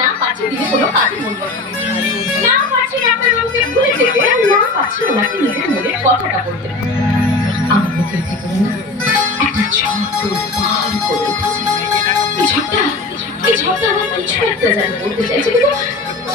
না কোনো কাজে মন না। ভুলে যেতে না ওনাকে নিজের কথাটা বলতে আমার মুখের ভেতরে না, একটা বার করে আমার কিছু একটা বলতে চাইছে,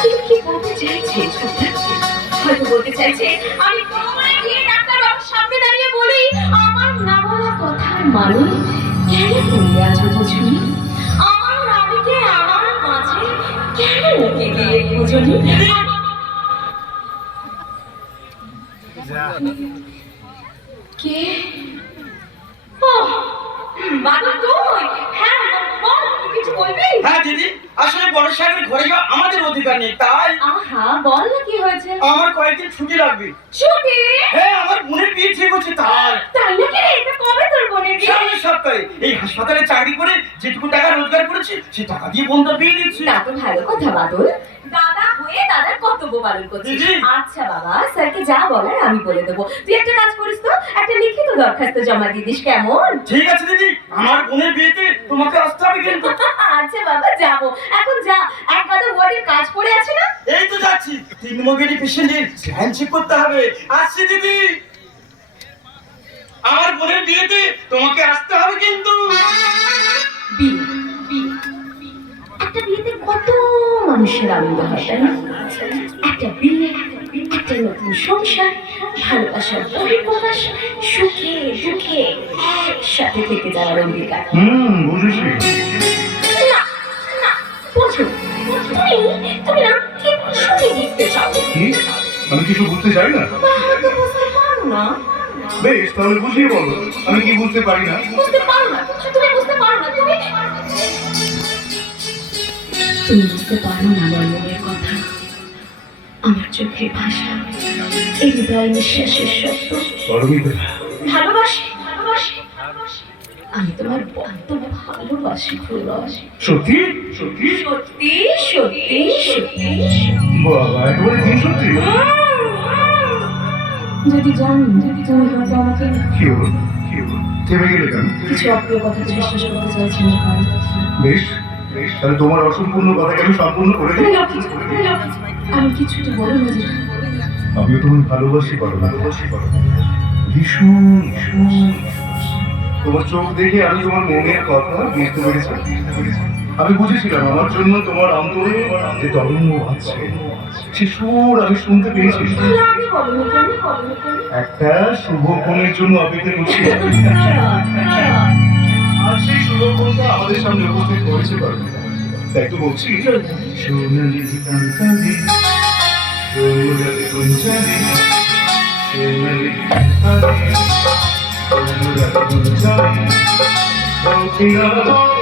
কিন্তু কি বলতে চাইছে? হয়তো বলতে চাইছে, আমি দাঁড়িয়ে বলি কথার মানে কেন তুমি আছো বুঝুনি ওকে দিয়ে খুঁজুনি কে? ও বাবা তুই হ্যাঁ বল কিছু বলবি? হ্যাঁ দিদি আসলে বড় সাহেবের ঘরে যাওয়া আমাদের অধিকার নেই তাই? আহা বল না কি হয়েছে? আমার কয়েকদিন ছুটি লাগবে। ছুটি? হ্যাঁ আমার বোনের বিয়ে ঠিক হচ্ছে তাই। তাই নাকি? সামনের সপ্তাহে এই হাসপাতালে চাকরি করে যেটুকু টাকা রোজগার করেছি সেই টাকা দিয়ে বোনটা বিয়ে দিচ্ছি তা তো ভালো কথা বাদল। দাদা হয়ে দাদার কর্তব্য পালন করছিস। আচ্ছা বাবা স্যারকে যা বলার আমি বলে দেবো। তুই একটা কাজ করিস তো একটা লিখিত দরখাস্ত জমা দিয়ে দিস কেমন? ঠিক আছে দিদি। আমার বোনের বিয়েতে তোমাকে আসতে হবে কিন্তু। আচ্ছা বাবা যাব। এখন যা এক কথা ওয়ার্ডের কাজ পড়ে আছে না? এই তো যাচ্ছি। তিন মগেরি পেশেন্টের চেক করতে হবে। আসছি দিদি। আমার বোনের বিয়েতে তোমাকে আসতে হবে কিন্তু। বিয়ে বিয়ে, বিয়ে। একটা বিয়েতে কত মানুষের আনন্দ হয় তাই না? একটা বিয়ে একটা নতুন সংসার ভালোবাসার বহিঃপ্রকাশ সুখে দুঃখে একসাথে থেকে যাওয়ার অঙ্গীকার। হুম বুঝেছি। না না বোঝো তুমি তুমি না চাও। না। আমি কিছু বুঝতে চাই না? না। বেশ তাহলে বুঝিয়ে বলো আমি কি বুঝতে পারি না? বুঝতে পারো না তুমি বুঝতে পারো না তুমি তুমি বুঝতে পারো না আমার কথা। আমার চোখের ভাষা এই হৃদয় নিঃশ্বাসের শব্দ। ভালোবাসি। আমি তোমার বড্ড ভালোবাসি ভালোবাসি। সত্যি? সত্যি? সত্যি সত্যি সত্যি। বাবা একেবারে সত্যি? যদি জানি তুমি হয়তো আমাকে কি। হলো কি হলো থেমে গেলে কেন? কিছু অপ্রিয় কথা বিশ্বাস করতে চাইছি না বেশ বেশ তাহলে তোমার অসম্পূর্ণ কথাকে আমি সম্পূর্ণ করে দিই? বলো না আমিও তোমার ভালোবাসি পারো ভালোবাসি পারো ভীষণ ভীষণ তোমার চোখ দেখে আমি তোমার মনের কথা বুঝতে পেরেছি। আমি বুঝেছিলাম আমার জন্য তোমার অন্তরে যে তরঙ্গ আছে। সে সুর আমি শুনতে পেয়েছি একটা শুভক্ষণের জন্য অপেক্ষা করছি। আর সেই শুভক্ষণটা আমাদের সামনে উপস্থিত হয়েছে তাই তো বলছি, সোনালি কান্তালি সোনালি কুঞ্জালি সোনালি কান্তালি সোনালি কুঞ্জালি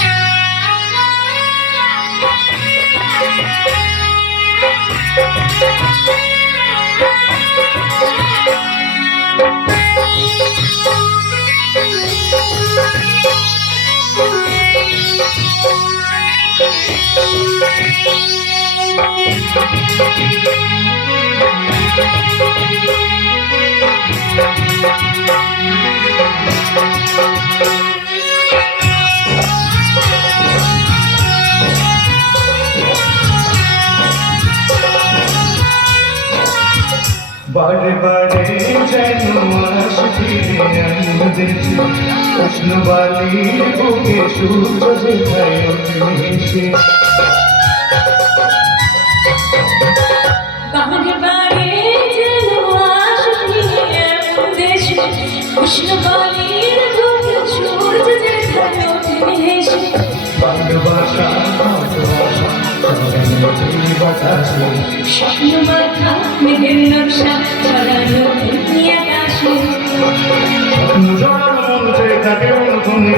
Yeah. বারে যেন আসবি আমাদের উষ্ণ বালির বুকে সূর্য উষ্ণ বালির বুকে ভালোবাসা ভালোবাসা স্বপ্ন মাথা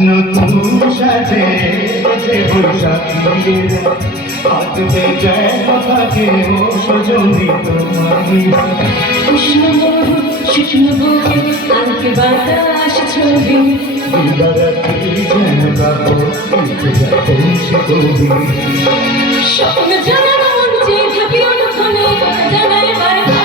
নতুন সাজে যে বৈশাখ নিয়ে হাততে যায় কথাকে ও সজনি তোমারি শুষ্ণ বহু আলকে বাতাস ছবি স্বপ্ন যে থাকি অনুক্ষণে কথা জানায় বারবার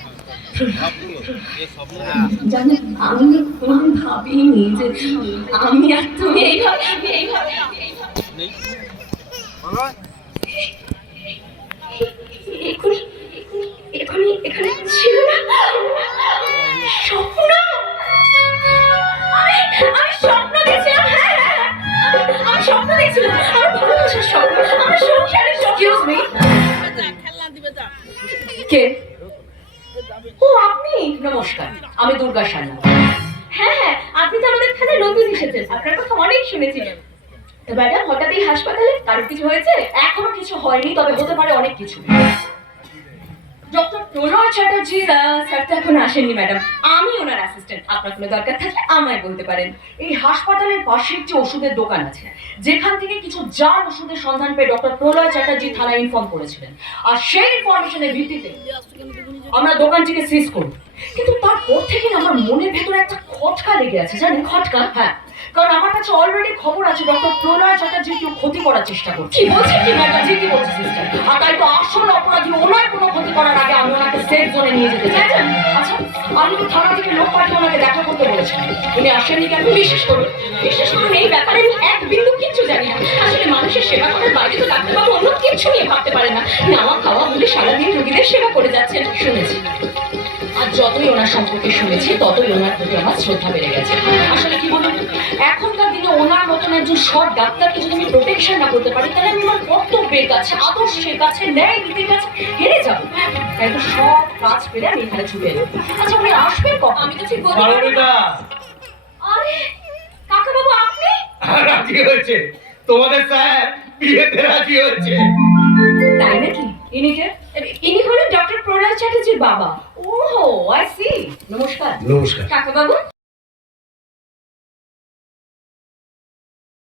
জানে আমি কোনোদিন ভাবিনি যে আমি আর তুমি এইভাবে এইভাবে এখনই এখানে ছিল না। স্বপ্ন। আমি স্বপ্ন দেখছিলাম হ্যাঁ হ্যাঁ, হ্যাঁ। আমি- আমি স্বপ্ন দেখছিলাম। আমার ভালোবাসার স্বপ্ন। আমার সংসারের এক্সকিউজ কে ও আপনি নমস্কার, আমি দুর্গা হ্যাঁ হ্যাঁ আপনি তো আমাদের থানায় নতুন এসেছেন, আপনার কথা অনেক শুনেছি। তো ম্যাডাম, হঠাৎ এই হাসপাতালে কিছু হয়েছে? এখনও কিছু হয়নি, তবে হতে পারে অনেক কিছু। ডক্টর প্রণয় চ্যাটার্জি স্যার তো এখন আসেননি, ম্যাডাম। আমি ওনার অ্যাসিস্ট্যান্ট আপনার কোনো দরকার থাকলে আমায় বলতে পারেন। এই হাসপাতালের পাশে একটি ওষুধের দোকান আছে, যেখান থেকে কিছু জাল ওষুধের সন্ধান পেয়ে ডক্টর প্রলয় চ্যাটার্জি থানায় ইনফর্ম করেছিলেন। আর সেই ইনফরমেশনের ভিত্তিতে আমরা দোকানটিকে সিজ করি কিন্তু তারপর থেকে আমার মনের ভেতরে একটা খটকা লেগে আছে জানেন? খটকা? হ্যাঁ। কারণ আমার কাছে অলরেডি খবর আছে ডক্টর প্রলয় চ্যাটার্জি কেউ ক্ষতি করার চেষ্টা করছে। কি বলছে কি ম্যাডাম জি কি বলছে সিস্টার আর তাই তো আসল অপরাধী ওনার কোনো ক্ষতি করার আগে আমি ওনাকে সেফ জোনে নিয়ে যেতে চাই। আচ্ছা আমি তো থানা থেকে লোক পাঠিয়ে ওনাকে দেখা করতে বলেছি। উনি আসেননি কেন? বিশেষ করুন। বিশেষ করুন এই ব্যাপারে আমি এক বিন্দু কিচ্ছু জানি না। আসলে মানুষের সেবা করার বাইরে তো ডাক্তারবাবু অন্য কিছু নিয়ে ভাবতে পারে না। নাওয়া খাওয়া বলে সারাদিন রোগীদের সেবা করে যাচ্ছেন শুনেছি। যতই ওনার সম্পর্কে শুনেছি ততই ওনার প্রতি আমার শ্রদ্ধা বেড়ে গেছে। আসলে কি বলুন এখনকার দিনে ওনার মতন একজন সৎ ডাক্তারকে যদি আমি প্রোটেকশন না করতে পারি তাহলে আমি আমার কর্তব্যের কাছে আদর্শের কাছে ন্যায় নীতির কাছে হেরে যাব। তাই তো সব কাজ পেরে আমি এখানে ছুটে এলাম। আচ্ছা উনি আসবেন কখন? আমি তো ঠিক বলতে না। আরে কাকাবাবু আপনি? রাজি হয়েছে। তোমাদের স্যার বিয়েতে রাজি হয়েছে। তাই নাকি? ইনি কে? ইনি হলেন ডক্টর প্রণয় চ্যাটার্জির বাবা। ও আই সি নমস্কার। নমস্কার। কাকাবাবু